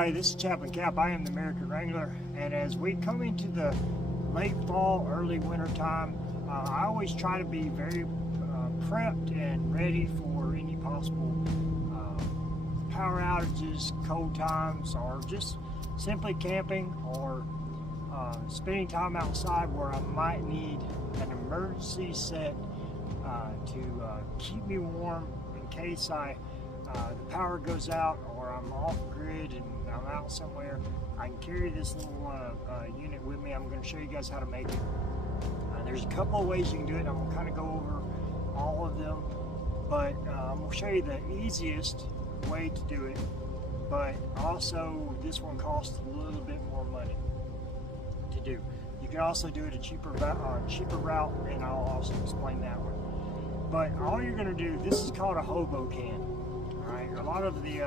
Hi, this is Chaplain Cap. I am the American Wrangler, and as we come into the late fall, early winter time, I always try to be very prepped and ready for any possible power outages, cold times, or just simply camping or spending time outside where I might need an emergency set to keep me warm in case the power goes out or I'm off grid and I'm out somewhere. I can carry this little unit with me. I'm going to show you guys how to make it. There's a couple of ways you can do it. I'm going to kind of go over all of them, but I'm going to show you the easiest way to do it, but also this one costs a little bit more money to do. You can also do it a cheaper route, and I'll also explain that one. But all you're going to do, this is called a hobo can. Alright, a lot of the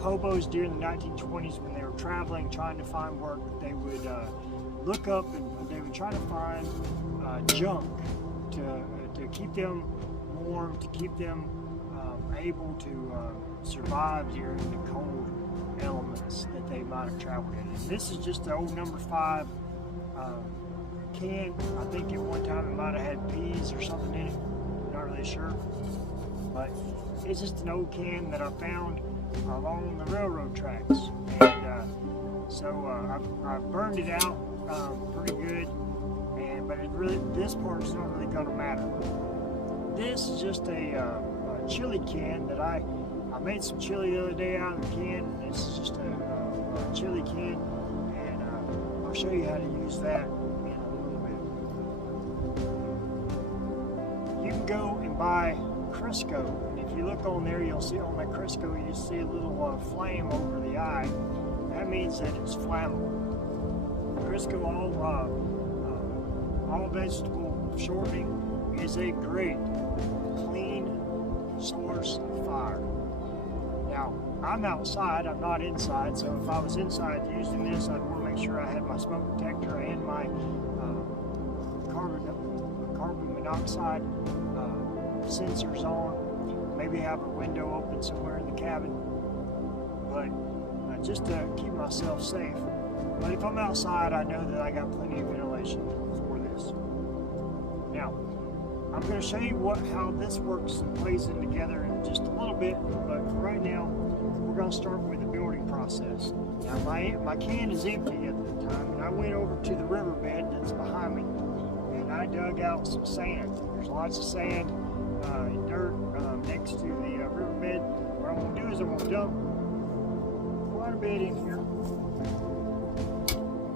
hobos during the 1920s, when they were traveling, trying to find work, they would look up and they would try to find junk to keep them warm, to keep them able to survive during the cold elements that they might have traveled in. And this is just the old number 5 can. I think at one time it might have had peas or something in it. I'm not really sure, but it's just an old can that I found along the railroad tracks, and so I've burned it out pretty good, but this part's not really going to matter. This is just a chili can that I made some chili the other day out of the can. This is just a chili can, and I'll show you how to use that in a little bit. You can go and buy Crisco, and if you look on there, you'll see on that Crisco, you see a little flame over the eye. That means that it's flammable. Crisco all vegetable shortening is a great clean source of fire. Now, I'm outside, I'm not inside, so if I was inside using this, I'd want to make sure I had my smoke detector and my carbon monoxide sensors on. Maybe have a window open somewhere in the cabin, but just to keep myself safe. But if I'm outside, I know that I got plenty of ventilation for this. Now, I'm going to show you how this works and plays in together in just a little bit, but for right now, we're going to start with the building process. Now, my can is empty at the time, and I went over to the riverbed that's behind me, and I dug out some sand. There's lots of sand and dirt next to the riverbed. What I'm going to do is I'm going to dump quite a bit in here.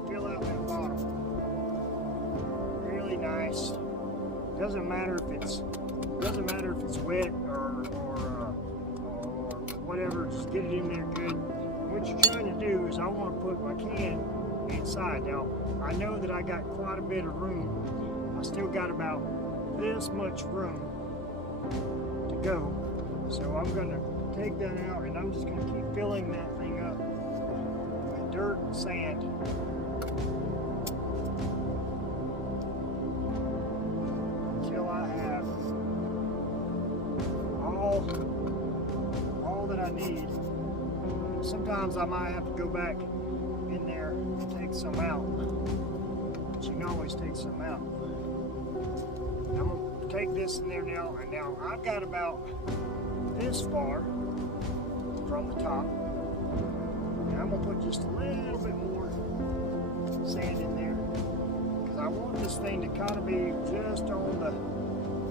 Fill out that bottom. Really nice. Doesn't matter if it's wet or whatever. Just get it in there good. What you're trying to do is I want to put my can inside. Now I know that I got quite a bit of room. I still got about this much room to go. So I'm going to take that out, and I'm just going to keep filling that thing up with dirt and sand. Until I have all that I need. Sometimes I might have to go back in there and take some out, but you can always take some out. I'm going to take this in there now, and now I've got about this far from the top, and I'm going to put just a little bit more sand in there, because I want this thing to kind of be just on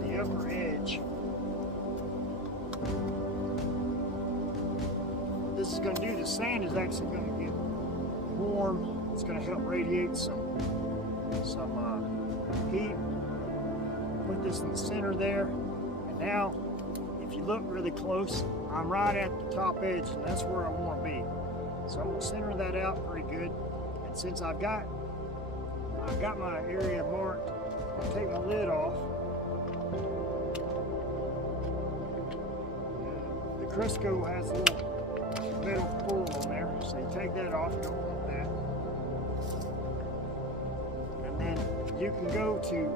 the upper edge. What this is going to do, the sand is actually going to get warm. It's going to help radiate some heat. Put this in the center there, and now if you look really close, I'm right at the top edge, and that's where I want to be. So I'm going to center that out pretty good, and since I've got my area marked, I'll take my lid off. The Crisco has a little metal pull on there, so you take that off, you don't want that. And then you can go to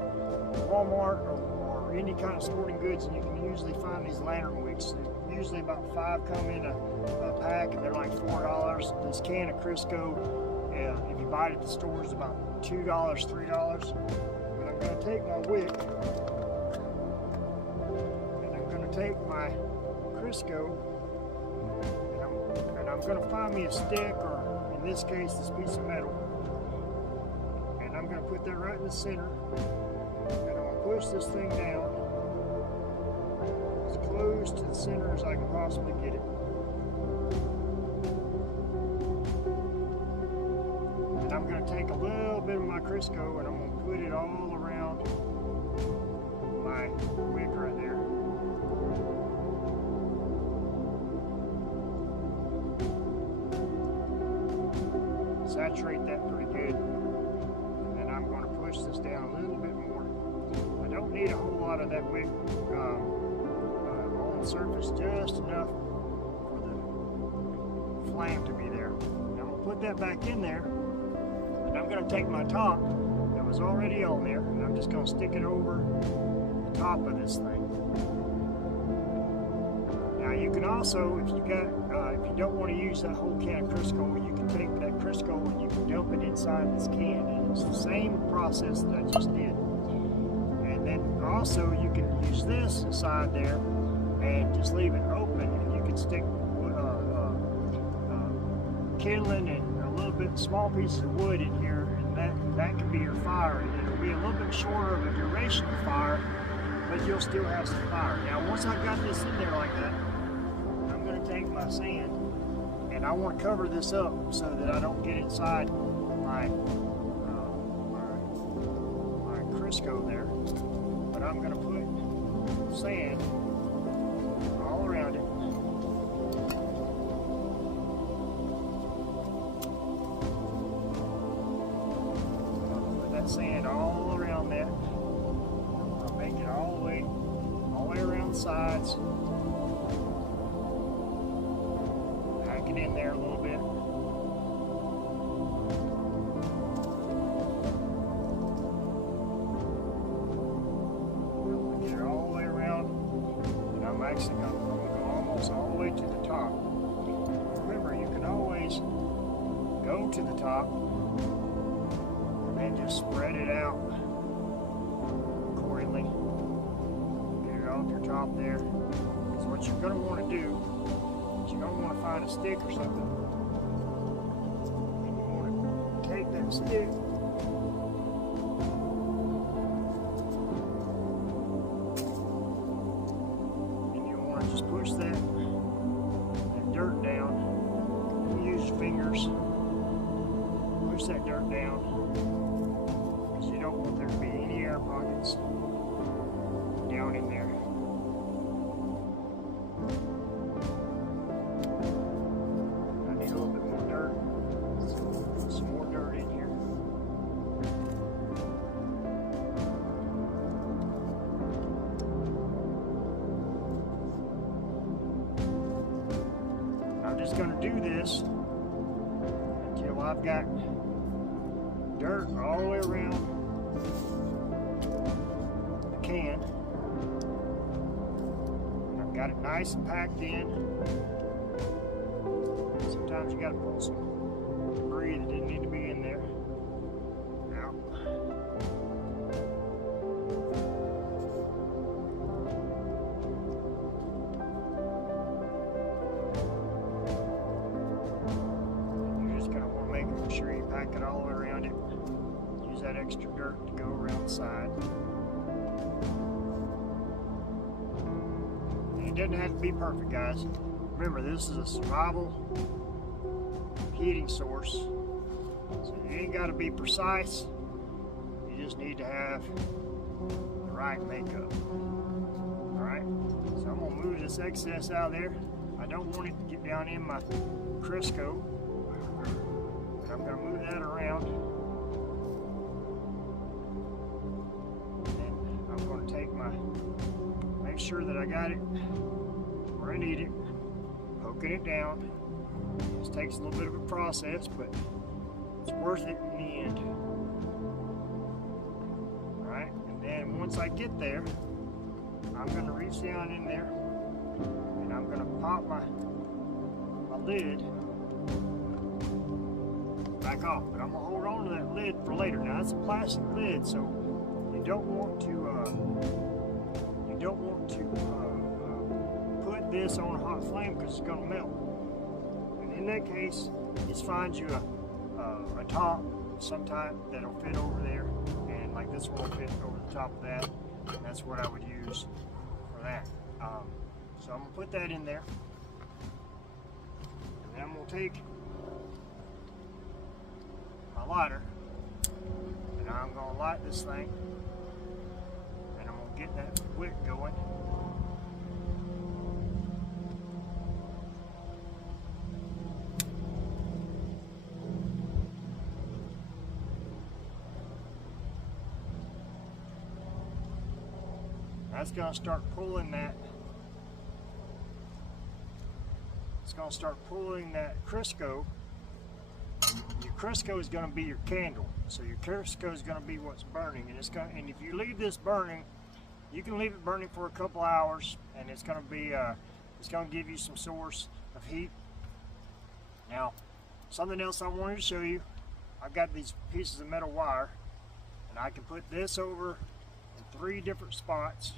Walmart or any kind of sporting goods, and you can usually find these lantern wicks. usually about 5 come in a pack, and they're like $4. This can of Crisco, if you buy it at the store, is about $2, $3. But I'm going to take my wick, and I'm going to take my Crisco, and I'm going to find me a stick, or in this case, this piece of metal, and I'm going to put that right in the center, and I'm going to push this thing down as close to the center as I can possibly get it. And I'm going to take a little bit of my Crisco and I'm going to put it all around my wick right there. Saturate that pretty good. And then I'm going to push this down a little bit more. I don't need a whole lot of that wick on the surface, just enough for the flame to be there. Now I'm going to put that back in there, and I'm going to take my top that was already on there, and I'm just going to stick it over the top of this thing. Now you can also, if you don't want to use that whole can of Crisco, you can take that Crisco and you can dump it inside this can, and it's the same process that I just did. And then also you can use this inside there and just leave it open, and you can stick kindling and a little bit small pieces of wood in here, and that can be your fire. And it'll be a little bit shorter of a duration of fire, but you'll still have some fire. Now once I've got this in there like that, I'm going to take my sand, and I want to cover this up so that I don't get inside my Crisco there. But I'm going to put sand all around it. Put that sand all around that. I'll make it all the way around the sides. Pack it in there a little bit. Get it all the way around, and I'm actually going to go almost all the way to the top. Remember, you can always go to the top and then just spread it out accordingly. Get it off your top there. Because what you're going to want to do is you're going to want to find a stick or something, and you want to take that stick and you want to just push that dirt down. You use your fingers, push that dirt down, because you don't want there to be any air pockets down in there. I need a little bit more dirt, some more dirt in here. I'm just going to do this until I've got dirt all the way around the can. I've got it nice and packed in. Sometimes you got to pull some debris that didn't need to be in there out. You're just going to want to make sure you pack it all the way around it. Use that extra dirt to go around the side. And it doesn't have to be perfect, guys. Remember, this is a survival heating source, so you ain't got to be precise. You just need to have the right makeup. Alright, so I'm going to move this excess out of there. I don't want it to get down in my Crisco, but I'm going to move that around. And then I'm going to take make sure that I got it where I need it, poking it down. This takes a little bit of a process, but it's worth it in the end. Alright, and then once I get there, I'm going to reach down in there and I'm gonna pop my lid back off, but I'm gonna hold on to that lid for later. Now that's a plastic lid, so you don't want to put this on a hot flame because it's gonna melt. And in that case, just find you a top of some type that'll fit over there, and like this one will fit over the top of that. And that's what I would use for that. So I'm gonna put that in there, and then I'm gonna take my lighter, and I'm gonna light this thing, and I'm gonna get that wick going. That's gonna start pulling that. It's gonna start pulling that Crisco. Your Crisco is going to be your candle, so your Crisco is going to be what's burning, and and if you leave this burning, you can leave it burning for a couple hours, and it's going to be it's going to give you some source of heat. Now, something else I wanted to show you, I've got these pieces of metal wire, and I can put this over in 3 different spots.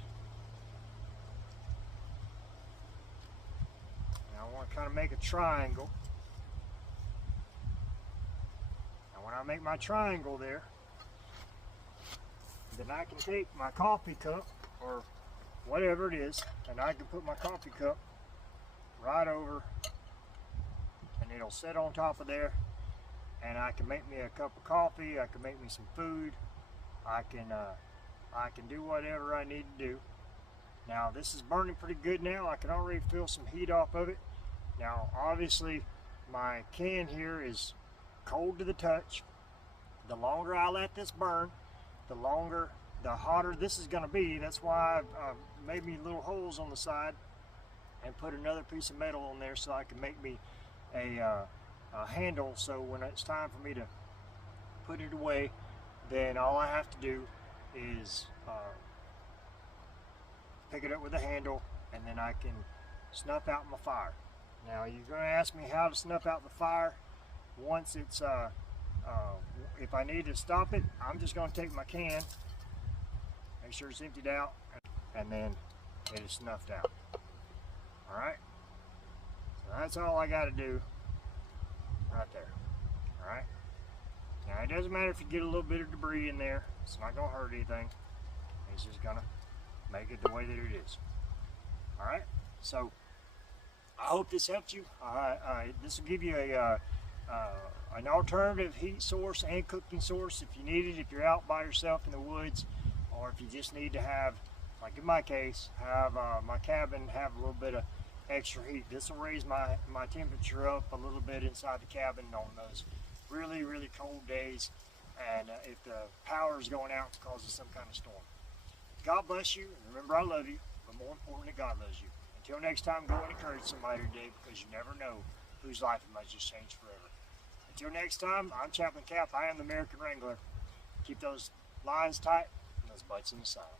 Now I want to kind of make a triangle. When I make my triangle there, then I can take my coffee cup or whatever it is, and I can put my coffee cup right over, and it'll sit on top of there, and I can make me a cup of coffee, I can make me some food, I can do whatever I need to do. Now this is burning pretty good now. I can already feel some heat off of it. Now obviously my can here is cold to the touch. The longer I let this burn, the hotter this is going to be. That's why I've made me little holes on the side and put another piece of metal on there so I can make me a handle, so when it's time for me to put it away, then all I have to do is pick it up with a handle, and then I can snuff out my fire. Now you're going to ask me how to snuff out the fire. Once it's if I need to stop it, I'm just going to take my can, make sure it's emptied out, and then it is snuffed out. Alright, so that's all I got to do right there. Alright, now it doesn't matter if you get a little bit of debris in there, it's not going to hurt anything, it's just going to make it the way that it is. Alright, so I hope this helped you. This will give you an alternative heat source and cooking source if you need it, if you're out by yourself in the woods, or if you just need to have, like in my case, have my cabin have a little bit of extra heat. This will raise my temperature up a little bit inside the cabin on those really, really cold days, and if the power is going out because of some kind of storm. God bless you, and remember I love you, but more importantly, God loves you. Until next time, go and encourage somebody today, because you never know whose life it might just change forever. Until next time, I'm Chaplain Cap. I am the American Wrangler. Keep those lines tight and those butts in the saddle.